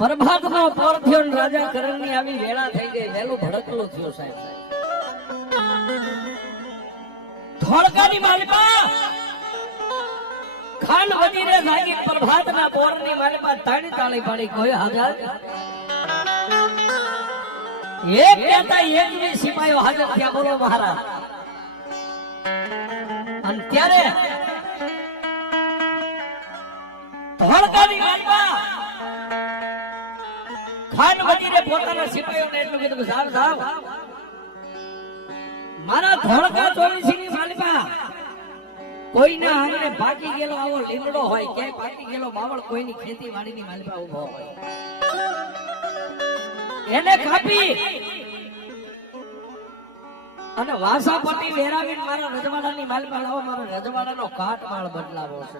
પ્રભાતનો પોર થયો ને રાજા કરણની આવી વેળા થઈ ગઈ, વેલું ભડકલું થયું સાહેબ. ધોળકાની માલિપા ખાન વજીરે જાગી, પ્રભાતના પોરની માલિપા તાળી તાળી પાડી, કોઈ હાજર એક કહેતા એક બી સિપાહીઓ હાજર થયા. બોલો મહારાજ. અને ત્યારે ધોળકાની માલિપા ખાન વજીરે પોતાના સિપાહીઓને એટલું કીધું કે સાહેબ મારા ધોળકા 84 ની માલિપા કોઈના આંગણે ભાગી ગયેલો આવો લીમડો હોય, ક્યાંય ભાગી ગયેલો બાવળ કોઈની ખેતી વાડીની માલિપા ઉભો હોય, એને કાપી અને વાસા પટ્ટી વેરાવીને મારા રજવાડાની માલિપા લાવો, મારો રજવાડાનો કાટ માળ બદલાવો છે.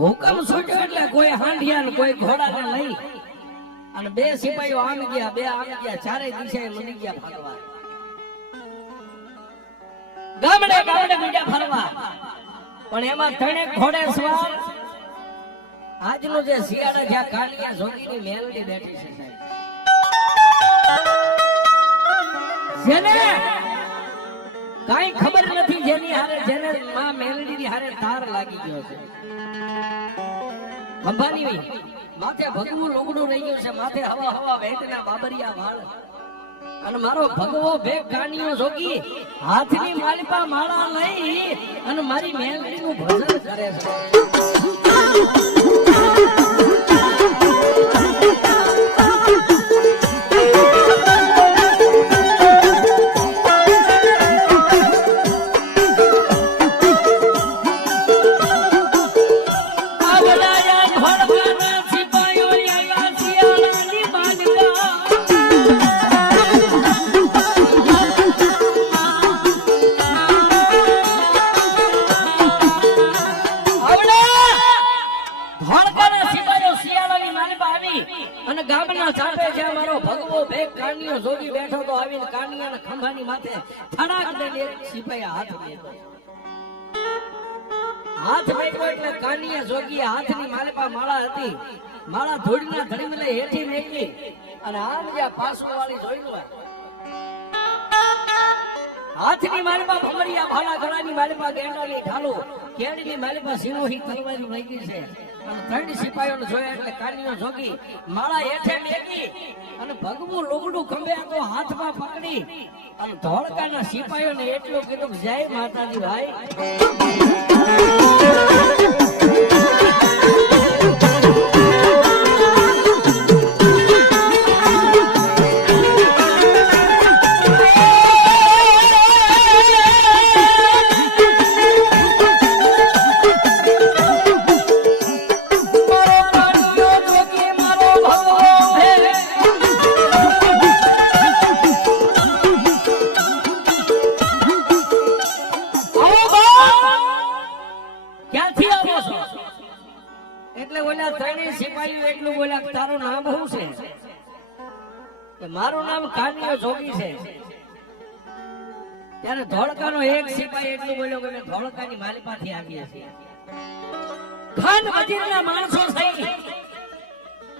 હુકમ છૂટ્યો એટલે કોઈ હાંડિયા ને કોઈ ઘોડાને લઈ અને બે સિપાહીઓ આમ ગયા, બે આમ ગયા, ચારે દિશાએ મંડી ગયા ફરવા. ગામડે ગામડે મંડ્યા ફરવા. પણ એમાં ત્રણે ઘોડે સવાર આજનો જે શિયાળા જ્યાં કાલિયા જોગીની મેલડી બેઠી છે સાહેબ, જેને કાઈ ખબર નથી, જેની હારે જેને માં મેલડીની હારે તાર લાગી ગયો છે. અંબાની માથે ભગવું લુગડું રહી ગયું છે, માથે હવા હવા વેટના બાબરિયા વાળ, અને મારો ભગવો ભેગ કાનિયો જોગી હાથની માલિપા માળા લઈ અને મારી મેલડીનું ભજન કરે છે. અને ગામના ચાપે જ્યાં મારો ભગવો ભેગ કાનિયો જોગી બેઠો તો આવીને કાનિયાના ખંભાની માથે થડાક દઈને એક સિપાહી હાથ મેલ્યો. હાથ મેલ્યો એટલે કાનિયા જોગી હાથની માલિપા માળા હતી, માળા ધૂળના ધડીમલે હેઠી મેલી અને આમ જ્યાં પાસો વાળી જોઈ હાથની માલિપા ભમરિયા ભાલા ગળાની માલિપા ગેંડાની ઢાલો, કેડીની માલિપા સિરોહી તલવારી રહી ગઈ છે. અને ત્રણ સિપાહીઓને જોયા એટલે કાનિયો જોગી માળા હેઠે મેલી અને ભગવું લુગડું ખંભે તો હાથમાં પકડી અને ધોળકાના સિપાહીઓને એટલું કીધું કે જય માતાજી ભાઈ. એટલે ઓલા ત્રણેય સિપાહીઓ એટલું બોલ્યા તારું નામ શું છે? મારું નામ કાનિયો જોગી છે. ત્યારે ધોળકાનો એક સિપાહી એટલું બોલ્યો કે ધોળકાની માલિપાથી આવ્યા છીએ, ખાન વજીરના માણસો થઈ,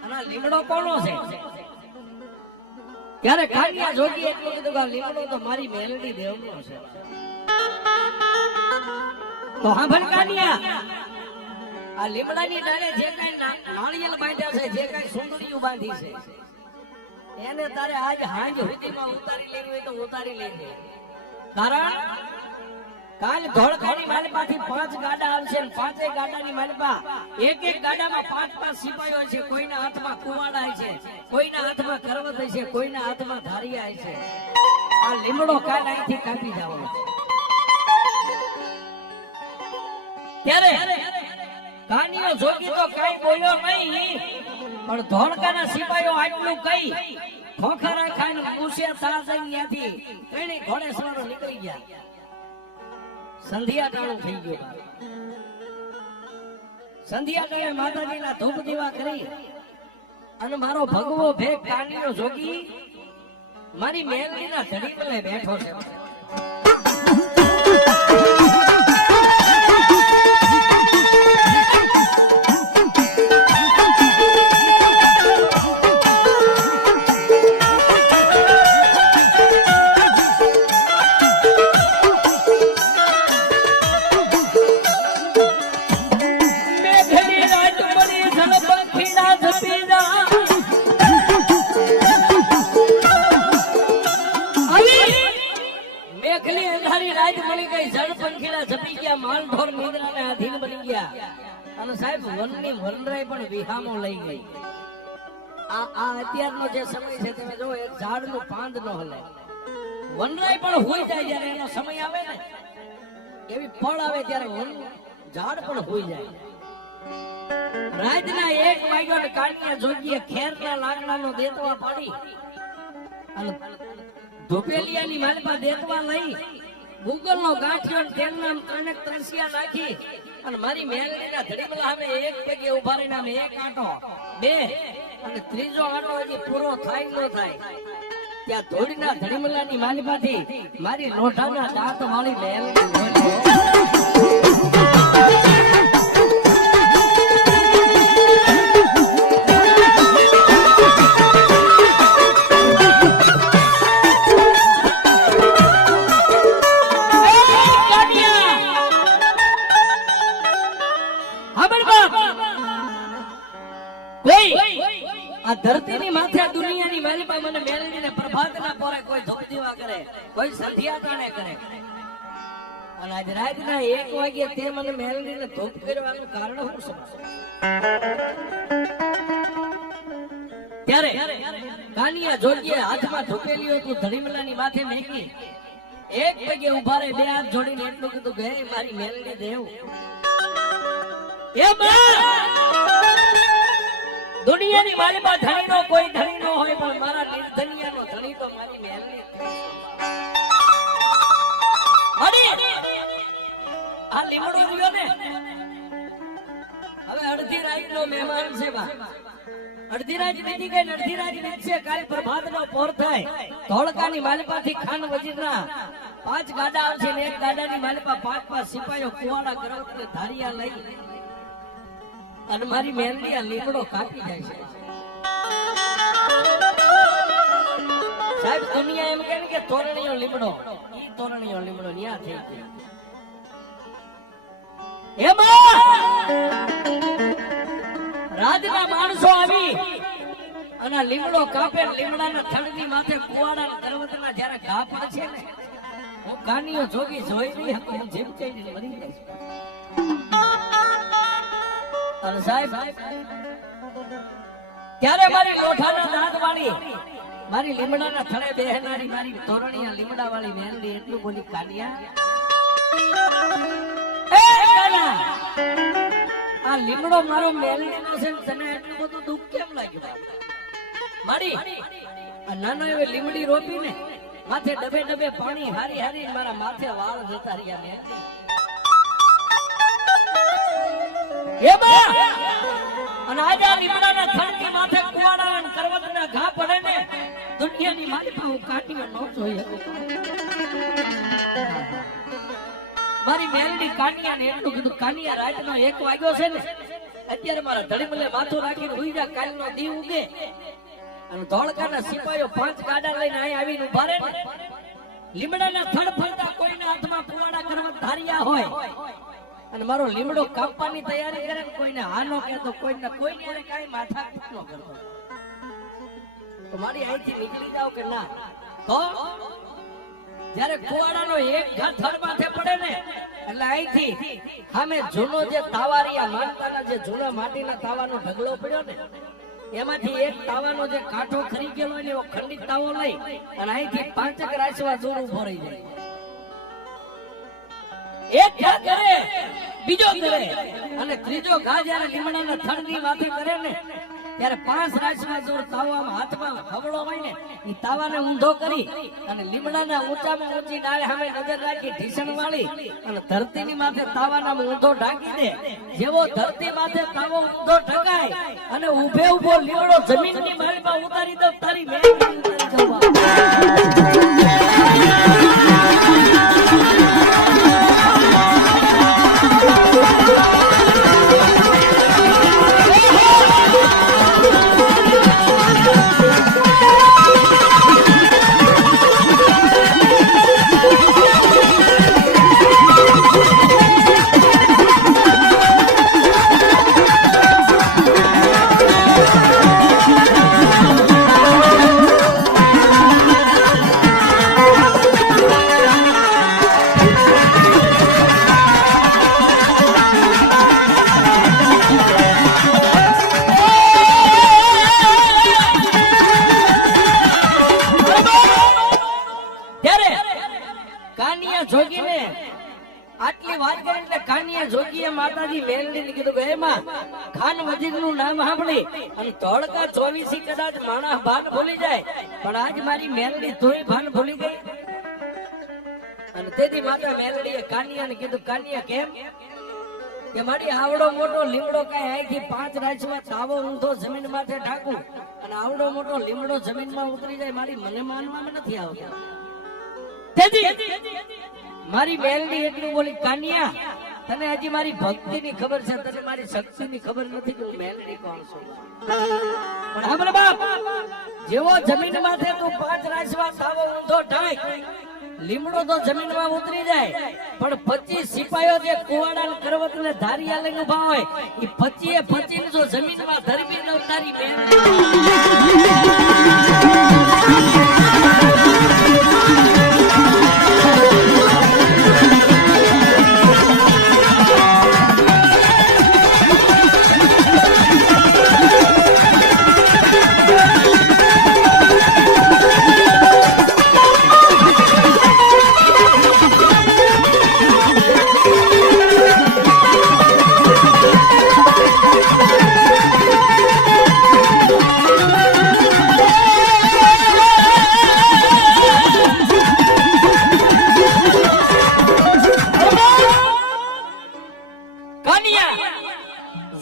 અને લીમડો કોનો છે? ત્યારે કાનિયા જોગી એટલું કીધું કે લીમડો તો મારી મેલડી દેવનો છે. તો હા ભલ કાનિયા, આ લીમડાની ડાળે જે કઈ નાળિયેર બાંધ્યા છે, જે કઈ સુંદરીઓ બાંધી છે, એને તારે આજ હાંજ સુધીમાં ઉતારી લેવી હોય તો ઉતારી લેજે. કારણ કાલ ધોળકાની માલિપાથી 5 ગાડા આવશે, 5 ગાડાની માલિપા એક ગાડામાં 5 સિપાહીઓ છે. કોઈના હાથમાં કુવાડા છે, કોઈના હાથમાં કરવત છે, કોઈના હાથમાં ધારિયા છે. આ લીમડો કાલ અહીંથી કાપી જવાનો. ત્યારે કાનિયો જોગી તો કઈ બોલ્યો નહીં, પણ ધોળકાના સિપાહીઓ આટલું કહી ખોખરા ખાઈને મૂસે થા જઈને ત્યાંથી ત્રણેય ઘોડે સવારો નીકળી ગયા. સંધ્યા ટાણું થઈ ગયું. સંધ્યા ટાણે માતાજીના ધૂપ દીવા કરી અને મારો ભગવો ભેગ કાનીનો જોગી મારી મેલડીના ધડીમલે બેઠો છે. અત્યારનો જે સમય છે તમે જો એક ઝાડનું પાંદ ન હલે, વનરાય પણ હોઈ જાય જ્યારે એનો સમય આવે ને, એવી ફળ આવે ત્યારે ઝાડ પણ હોઈ જાય. રાતના 1 વાગ્યો ને કાળિયા જોગીએ ખેરના લાકડાનો દેતવા પાડી અને ધોપેલિયાની માલપા દેતવા લઈ ગુગલનો ગાંઠિયો ને તેલના ત્રણેક ત્રણસિયા નાખી અને મારી મેલડીના ધડીમલા સામે એક પગે ઉભા રહીને આમ એક આંટો, બે અને ત્રીજો આંટો હજી પૂરો થાય ન થાય ત્યાં ધોળીના ધડીમલાની માલપાથી મારી લોઢાના દાંત વાળી મેલડી ધરતીની માથે દુનિયાની માલિકા મને મેલડીને પ્રભાતના પોરે કોઈ ધૂપ દીવા કરે, કોઈ સંધ્યા ટાણે કરે અને આજ રાતના 1 વાગ્યે તે મને મેલડીને ધૂપ કરવાનું કારણ હું સમજુ. ત્યારે કાનિયા જોગીએ હાથમાં ધૂપેલીઓ તું ધડીમલાની માથે મેકી એક પગે ઉભા રહી 2 હાથ જોડીને એટલું કીધું કે મારી મેલડી દેવ એ દુનિયાની માલિકા ધણીનો કોઈ ધણી નો હોય પણ મારા નિર્ધનિયાનો ધણી તો મારી મેલડી. આ લીમડો રહ્યો ને હવે અડધી રાત નો મહેમાન છે બા, અડધી રાત બીજી કઈ અડધી રાત નીકળશે કાલે પ્રભાતનો પોર થાય. ધોળકાની માલિકાથી ખાન વજીરના 5 ગાડા આવશે ને એક ગાડાની માલિકા 5 સિપાહીઓ કુવાડા કરવત ધારિયા લઈ અને મારી મેલડી આ લીમડો કાપી જાય છે. સાહેબ દુનિયા એમ કહે કે તોરણીયો લીમડો, ઈ તોરણીયો લીમડો ન્યા થઈ ગયો. રાજના માણસો આવી અને લીમડો કાપે, લીમડાના થડની માથે કુવાડા કરવતના જ્યારે ઘા પડે છે ને, હું કાનિયો જોગી જોઈ રહી હતી, હું જીવ જઈને મરી જાય. અને સાહેબ ત્યારે મારી લોઠાના દાંત વાળી મારી લીમડાના થડે બેહનારી મારી તોરણીયા લીમડા વાળી મેલડી એટલું બોલી, કાનિયા એ કાના આ લીમડો મારો મેલડીનો છે, તને એટલું બધું દુઃખ કેમ લાગ્યું? મારી આ નાનો એવી લીમડી રોપીને માથે ડબે ડબે પાણી હારી હારી મારા માથે વાળ જતા રહ્યા મેલડી. અને આજે લીમડાના થડની માથે કુવાડા અને કરવતના ઘા પડે ને, દુનિયાની માલિકા હું કાઢીને ન જોઈ શકું. મારી મેલડી કાનિયાને એટલું કીધું, કાનિયા રાતનો 1 વાગ્યો છે ને, અત્યારે મારા ધડીમલે માથું રાખીને હુઈ જા, કાલનો દી ઉગે અને ધોળકાના સિપાહીઓ 5 ગાડા લઈને અહીં આવીને ઉભા રહે ને, લીમડાના થડ ફરતા કોઈના હાથમાં કુવાડા કરવત ધારિયા હોય અને મારો લીમડો કાપવાની તૈયારી કરે ને, કોઈને હાનો કહેતો, કોઈને કાઈ માથા ન કરતો, તો મારી અહીંથી નીકળી જાવ કે ના. તો જ્યારે કુવાડાનો એક ઘા થડ માથે પડે ને એટલે અહીંથી સામે જૂનો જે તાવારિયા માનતાના જે જૂના માટીના તાવાનો ઢગલો પડ્યો ને, એમાંથી એક તાવાનો જે કાંઠો ખરી ગયેલો ને એવો ખંડિત તાવો લઈ અને અહીંથી 5 રાસવા દૂર ઉભો રહી જાય. એક ઘા કરે, બીજો કરે અને ત્રીજો ઘા જ્યારે લીમડાના થડની માથે કરે ને ત્યારે 5 રાશિમાં જો તાવામાં હાથમાં હવળો હોય ને એ તાવાને ઊંધો કરી અને લીમડાના ઊંચામાં ઊંચી ડાળે સામે નજર રાખી ઢીસણ વાળી અને ધરતીની માથે તાવાના ઊંધો ઢાંકી દે. જેવો ધરતી માથે તાવો ઊંધો ઢકાય અને ઊભે ઊભો લીમડો જમીનની માળીમાં ઉતારી દો તારી મેળવી ઉતારી જવા. આટલી વાત કરી એટલે કાનિયા જોગીએ માતાજી મેલડીને કીધું કે એમાં ખાન વજીરનું નામ સાંભળી અને ધોળકા 24 કદાચ માણસ ભાન ભૂલી જાય પણ આજ મારી મેલડી તોય ભાન ભૂલી ગઈ. અને તેથી માતા મેલડીએ કાનિયાને કીધું કાનિયા કેમ કે મારી આવડો મોટો લીમડો કાંઈ અહીંથી 5 રાશિમાં તાવો ઊંધો જમીન માથે ઢાંકું અને આવડો મોટો લીમડો જમીનમાં ઉતરી જાય મારી મને માનવામાં નથી આવતા. મારી મેલડી એટલું બોલી કાનિયા તને હજી મારી ભક્તિની ખબર છે, તને મારી શક્તિની ખબર નથી કે હું મેલડી કોણ છું. પણ સાંભળ બાપ, જેવો જમીન માથે તું 5 રાશિમાં તાવો ઊંધો ઢાંક લીમડો તો જમીનમાં ઉતરી જાય પણ 25 સિપાહીઓ જે કુવાડા કરવત ને ધારિયા લઈને ઉભા હોય એ 25 જો જમીનમાં ધરમી ન તારી મેલડી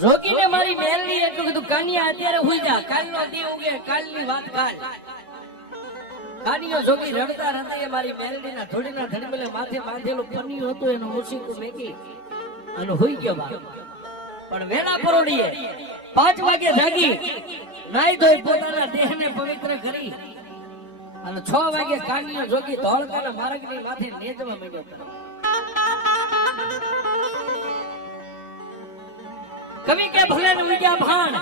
જોગીને મારી મેલડી એટલું કીધું કાનિયા અત્યારે હુઈ જા, કાલનો દી ઉગે, કાલની વાત કાલ. કાનિયો જોગી રડતા રડતા મારી મેલડીના થોડીના ધડમલે માથે બાંધેલું પન્યું હતું એનું ઓશીકું મેકી અને હુઈ ગયો બાપ. પણ વેલા પરોડીએ 5 વાગે જાગી નાઈ ધોઈ પોતાના દેહને પવિત્ર કરી અને 6 વાગે કાનિયો જોગી ધોળકાના માર્ગની માથે નેજવા માંડ્યો. કવિ કે ભલે ને ઉગ્યા ભાણ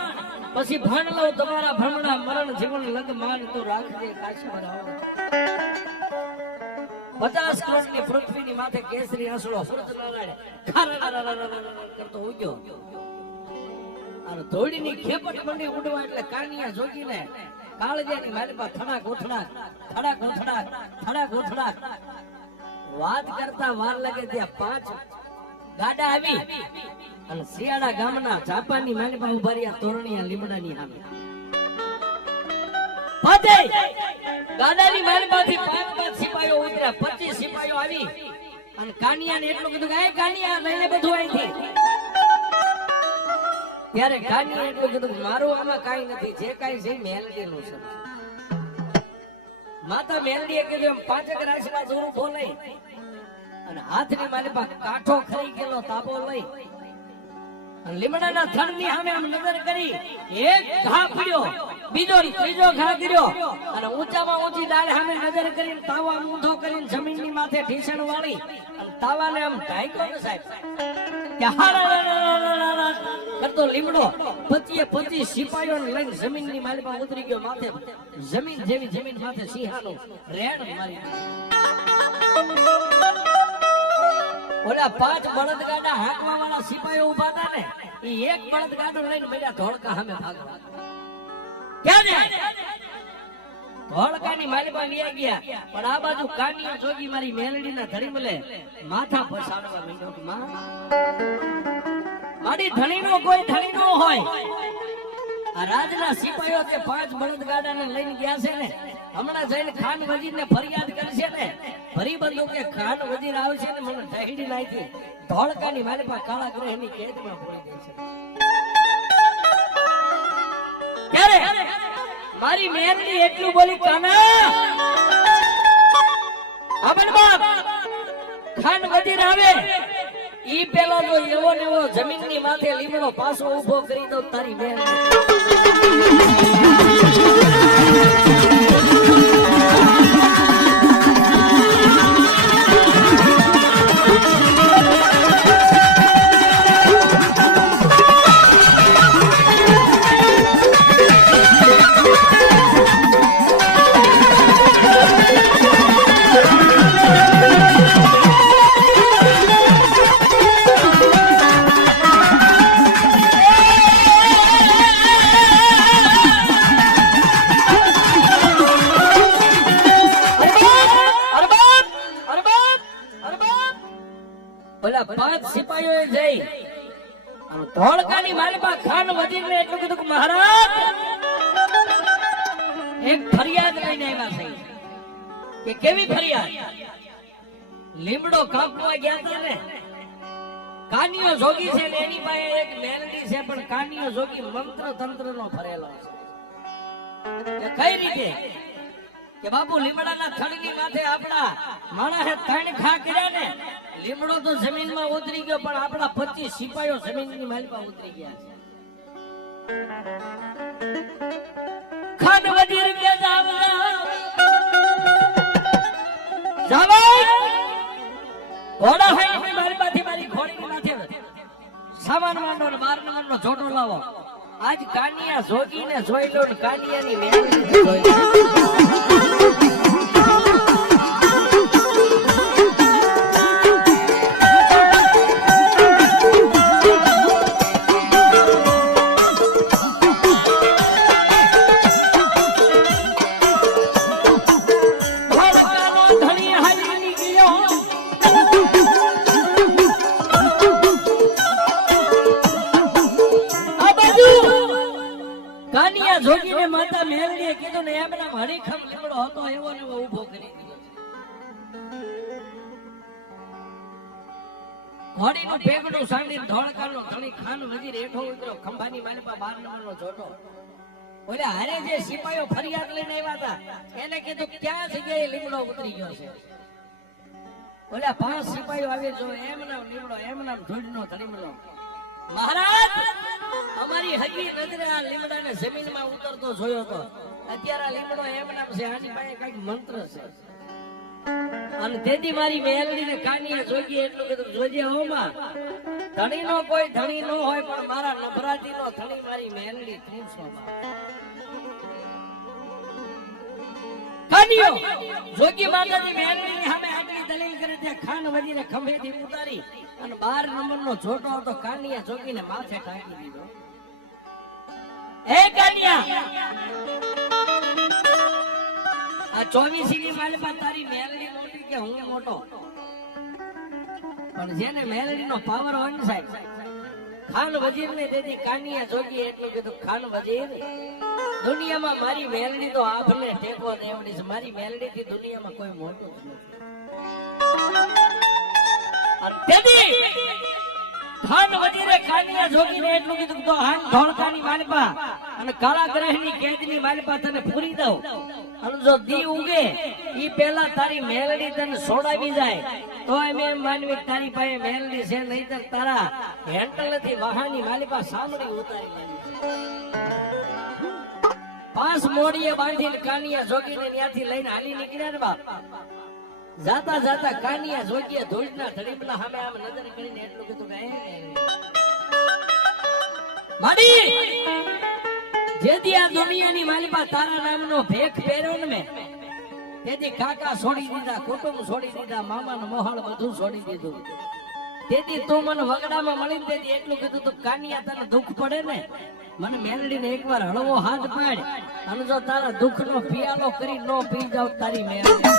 પછી ભાણ લઉં તમારા ભ્રમણા મરણ જીવન લગ માન તો રાખજે કાશમાં રાવણ. 50 કરોડની પૃથ્વીની માથે કેસરી આંસુડો સૂરજનારાયણ કરતો ઉગ્યો અને ધોળીની ખેપટ મંડી ઉડવા એટલે કાનિયા જોગીને કાળજાની મારી પાસે થડાક ઉથડાક થડાક ઉથડાક થડાક ઉથડાક વાત કરતા વાર લાગે ત્યાં 5 ગાડા આવી અને શિયાળા ગામના જાપાની માનપા ઉભા રહ્યા તોરણિયા લીમડાની સામે. પાછે ગાડાની માનપાથી 5 સિપાહીઓ ઉતર્યા, 25 સિપાહીઓ આવી અને કાનિયાને એટલું કીધું કે એ કાનિયા લઈને બધું અહીંથી. ત્યારે કાનિયાએ એટલું કીધું મારું આમાં કાઈ નથી, જે કાઈ છે મેલડીનું છે. માતા મેલડીએ કીધું એમ 5 રાશિમાં જોરું બોલાય અને હાથની માનપા કાઠો ખરી ગયેલો તાબો લઈ લીમડાના થડની સામે આમ નજર કરી એક ઘા પડ્યો, બીજો ત્રીજો ઘા કર્યો અને ઊંચામાં ઊંચી ડાળ સામે નજર કરીને તાવો આમ ઊંધો કરીને જમીનની માથે ઢીસણ વાળી અને તાવાને આમ ઢાંક્યો ને સાહેબ કે હારા કરતો લીમડો 25 સિપાહીઓને લઈને જમીનની માલિપા ઉતરી ગયો. માથે જમીન જેવી જમીન માથે સિંહાનું રેણ મારી. ઓલા 5 બળદગાડા હાંકવા વાળા સિપાહીઓ ઉભા હતા ને એ એક બળદગાડો લઈને બેઠા ધોળકા સામે ભાગવા. ક્યાં ધોળકાની માલિપા વ્યા ગયા પણ આ બાજુ કાનિયો જોગી મારી મેલડીના ધડીમલે માથા પછાડવા માંડ્યો. મારી ધણીનો કોઈ ધણી નો હોય આ રાજના સિપાહીઓ કે 5 બળદગાડાને લઈને ગયા છે ને, હમણાં જઈને ખાન વજીરને ફરિયાદ કરશે ને, ભરી બંધુ કે ખાન વજીર આવશે ને મને ઢહેડી નાખી ધોળકાની મારી પાસે કાળા ગ્રહની કેદમાં પૂરી દેશે. ત્યારે મારી મેરડી એટલું બોલી, કાના અમન બાપ ખાન વજીર આવે ઈ પેલો જો એવો ને એવો જમીનની માથે લીમડો પાછો ઊભો કરી દો તારી બેન. ઓલા 5 સિપાહીઓએ જઈ ધોળકાની માલિપા ખાન વજીરને એટલું કીધું કે મહારાજ એક ફરિયાદ લઈને આવ્યા છે. કે કેવી ફરિયાદ? લીમડો કાપવા ગયા હતા ને, કાનિયો જોગી છે ને એની પાસે એક મેલડી છે, પણ કાનિયો જોગી મંત્ર તંત્રનો ફરેલો છે. કઈ રીતે? કે બાપુ લીમડાના થડની માથે આપણા માણસે 3 ખા કર્યા ને, લીમડો તો જમીનમાં ઉતરી ગયો પણ આપણા 25 સિપાહીઓ જમીનની માલિપા ઉતરી ગયા છે. ખાન વજીર કે ઘોડા હાઈ માલિપાથી મારી ઘોડીની માથે સામાન માંડો ને 12 નંબરનો જોટો લાવો. આજ કાનિયા જોગીને જોઈ લો ને કાનિયાની મેળવીને જોઈ લો. કાનિયા જોગીને માતા મેલડીએ કીધું ને એમના હરીખમ લીમડો હતો એવો ને એવો ઊભો કરી દીધો. ઘોડીનું ભેગડું સાંભળીને ધોળકાનો ધણી ખાન વજીર હેઠો ઉતર્યો. ખંભાની માલિપા 12 નંબરનો જોટો. ઓલે હારે જે સિપાહીઓ ફરિયાદ લઈને આવ્યા હતા એને કીધું ક્યાં જગ્યાએ લીમડો ઉતરી ગયો છે. ઓલા 5 સિપાહીઓ આવી જો એમના લીમડો એમના ધૂળનો ધણીમડો. મહારાજ અમારી હજી નજરે આ લીમડાને જમીનમાં ઉતરતો જોયો તો. અત્યારે આ લીમડો એમના છે, આની પાસે કઈક મંત્ર છે. અને તેથી મારી મેલડીને કાનિયા જોગી એટલું કીધું જોજે હોમાં ધણીનો કોઈ ધણી નો હોય પણ મારા નભરાતીનો ધણી મારી મેલડી તું છો. કાનિયો જોગી માતાજી મેલડીની સામે આગલી દલીલ કરી ત્યાં ખાન વજીરે ખંભેથી ઉતારી અને 12 નંબરનો જોટો હતો કાનિયા જોગીને માથે ટાંકી દીધો. હે કાનિયા, આ 24 ની માલિપા તારી મેલડી મોટી કે હું મોટો? પણ જેને મેલડીનો પાવર હોય ને સાહેબ, ખાન વજીરને તેથી કાનિયા જોગી એટલું કીધું, ખાન વજીર દુનિયામાં મારી મેલડી તો આપને ટેકો દેવડી છે. મારી મેલડી થી દુનિયામાં કોઈ મોટું જ નથી. ખાન વજીરે કાનિયા જોગીને એટલું કીધું તો હાન ધોળકાની માલિપા અને કાળા ગ્રહની કેદની માલિપા તને પૂરી દઉં. અને જો દી ઉગે ઈ પહેલા તારી મેલડી તને છોડાવી જાય તો એમ માનવી તારી પાસે મેલડી છે, નહીતર તારા હેન્ડલથી વહાની માલિપા સાંભળી ઉતારી લેવી. 5 મોડીએ બાંધીને કાનિયા જોગીને ત્યાંથી લઈને હાલી નીકળ્યા ને બાપ. જાતા જાતા કાનિયા જોગીએ ધૂળના ધડીમલા સામે આમ નજર કરીને એટલું કીધું કે માડી જેથી આ દુનિયાની માલિપા તારા નામનો ભેખ પહેર્યો ને મેં, તેથી કાકા છોડી દીધા, કુટુંબ છોડી દીધા, મામાનો મોહાળ બધું છોડી દીધું. તેથી તું મને વગડામાં મળી તેથી એટલું કીધું તું કાનિયા તને દુઃખ પડે ને મને મેલડીને એકવાર હળવો હાથ પાડ અને જો તારા દુઃખનો પિયાલો કરી નો પી જાવ તારી મેલડી.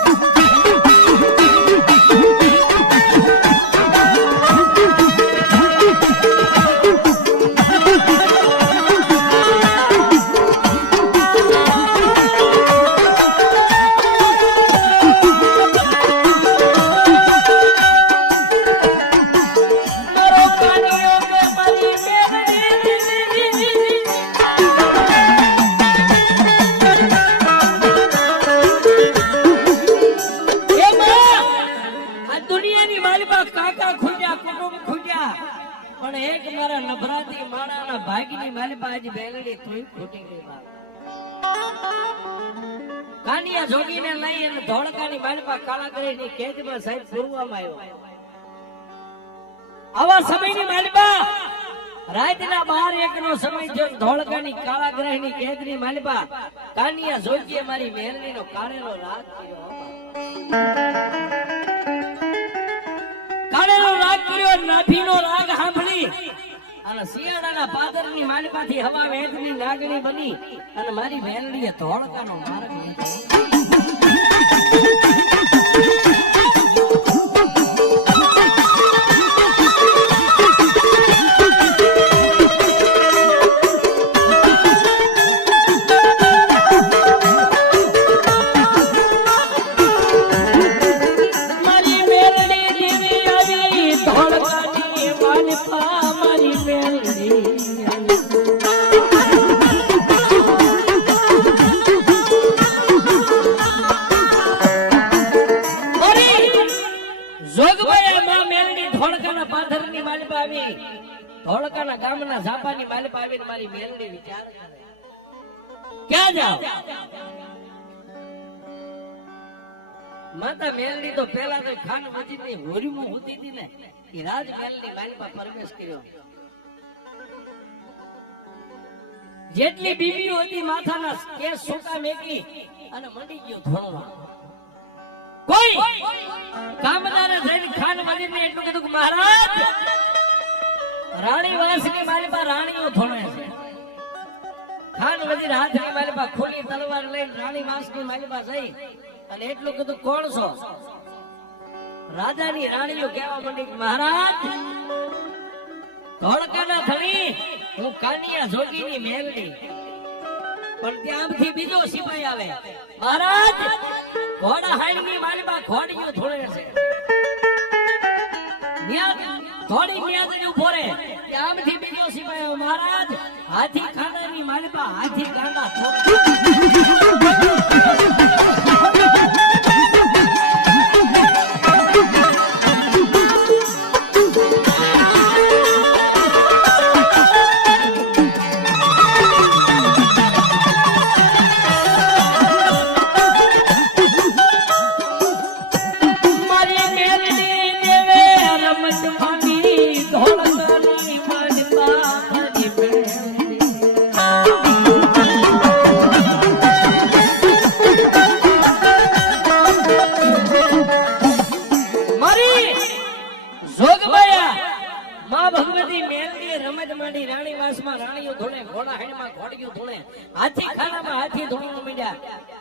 પણ એક મારા નભરાતી માણાના ભાગની માલિપા આજ બેલડી થોડી ખોટી ગઈ બાપ. કાનિયા જોગીને લઈ અને ધોળકાની માલિપા કાળાગરીની કેદમાં સાહેબ પૂરવામાં આવ્યો. આવા સમયની માલિપા રાતના 12-1 નો સમય જો ધોળકાની કાળાગ્રહની કેદની માલિપા કાનિયા જોગીએ મારી મેલડીનો કાળેલો રાગ કર્યો. કાળેલો રાગ કર્યો, નાભીનો રાગ સાંભળી અને શિયાળાના પાદરની માલિપાથી હવા વેદની નાગણી બની અને મારી મેલડીએ ધોળકાનો માર્ગ લીધો. ધોળકાના ગામના ઝાપાની માલિપા આવીને મારી મેલડી વિચાર કરે ક્યાં જાવ. માતા મેલડી તો પેલા તો ખાન વજીની હોરીમાં હોતી હતી ને એ રાજ મેલની માલિપા પ્રવેશ કર્યો. જેટલી બીવીઓ હતી માથાના કેસ સોકા મેકી અને મંડી ગયો ધોળવા. કોઈ કામદારે જઈને ખાન વજીરને એટલું કીધું કે મહારાજ રાણી વાસની માલિપા રાણીઓ ધોણે છે. ખાન વજીર હાથની માલિપા ખુલ્લી તલવાર લઈને રાણી વાસની માલિપા જઈ અને એટલું કીધું કોણ છો? રાજાની રાણીઓ કહેવા માંડી કે મહારાજ ધોળકાના ધણી હું કાનિયા જોગીની મેલડી. પણ ત્યાંથી બીજો સિપાઈ આવે, મહારાજ ઘોડા હાઈની માલિપા ઘોડીઓ ધોણે છે. થોડી ન્યાજ ઉભો રે ત્યાંથી બીજો સિપાઈ આવે, મહારાજ હાથી ખાનાની માલિપા હાથી ગાંડા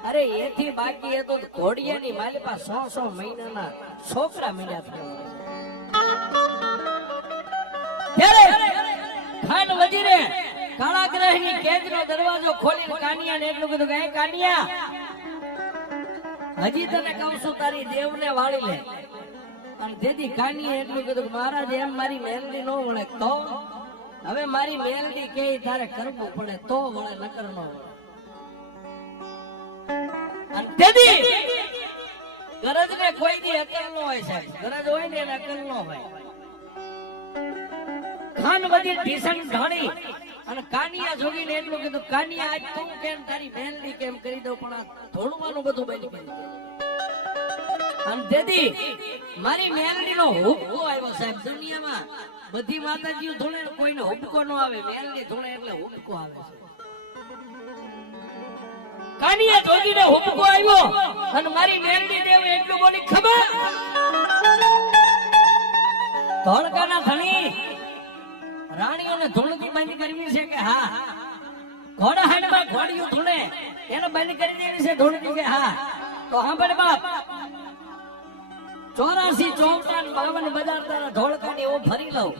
અરે એથી બાકી એ તો ઘોડિયાની માલિપા 100 મહિનાના છોકરા મીડ્યા. ખાન વજીરે કાળાગ્રહની કેદનો દરવાજો ખોલીને કાનિયાને એટલું કીધું કે કાનિયા હજી તને કહું છું તારી દેવને વાળી લે. અને તેથી કાનિયાએ એટલું કીધું કે મહારાજ એમ મારી મેલડી નો વળે તો હવે મારી મેલડી કે તારે કરવું પડે તો વળે નકર નો વળે. ગરજ ને કોઈ દી અકલ નો હોય સાહેબ, ગરજ હોય ને એને અકલ નો હોય. ખાન વજીર ભીષણ ઢાળી અને કાનિયા જોગીને એટલું કીધું કાનિયા આજ તું કેમ તારી મેલડી કેમ કરી દઉં પણ આ ધોળવાનું બધું બની ગયું. અને તેથી મારી મેલડી નો હુબકો આવ્યો સાહેબ. દુનિયામાં બધી માતાજીઓ ધોળે કોઈને હુબકો નો આવે, મેલડી ધોળે એટલે હુબકો આવે છે. કાનિયા જોગીને હુબકો આવ્યો અને મારી મેલડી દેવ એટલું બોલી ખબર ધોળકાના ધણી રાણીઓને ધૂળથી બંધ કરવી છે કે હા? ઘોડા હાડમાં ઘોડીઓ ધૂળે એને બંધ કરી દેવી છે ધૂળથી કે હા? તો સાંભળ બાપ 84 54 52 બજાર તારા ધોળકાની હું ફરી લઉં.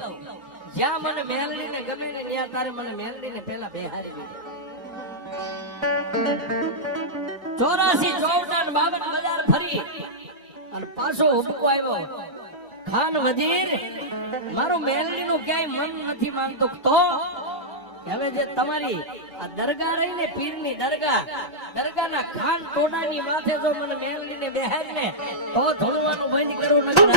જ્યાં મને મેલડીને ગમે ને ત્યાં તારે મને મેલડીને પેલા બેહારી દીધી. 84 54 52 બજાર ફરી અને પાછો હુબકો આવ્યો, ખાન વજીર મારું મેલડી નું ક્યાંય મન નથી માનતો તો હવે જે તમારી આ દરગાહ રહી ને પીરની દરગાહના ખાન ટોડાની માથે જો મને મેલડીને બેહારી ને તો ધોળવાનું બંધ કરું નકર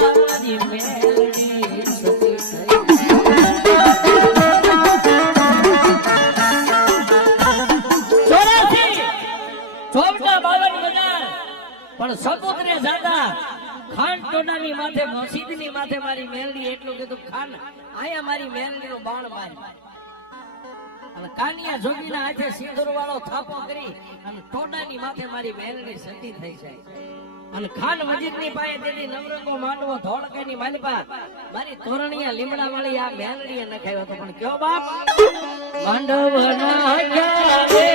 મારી મેલડી સતી થઈ પણ સપુત્રે જાતા ખાન ટોડાની માથે મસ્જિદની માથે મારી મેલડી એટલું કીધું ખાન આયા મારી મેલડીનો બાણ મારી અને કાનિયા જોગીના હાથે સિંદૂર વાળો થાપો કરી અને ટોડાની માથે મારી મેલડી સતી થઈ જાય અને ખાન મસ્જિદની પાસે તેની નવરંગો માંડવો ધોળકાની માલપા મારી તોરણિયા લીમડા વાળી આ મેલડીએ નખાયો તો પણ કયો બાપ માંડવના ક્યારે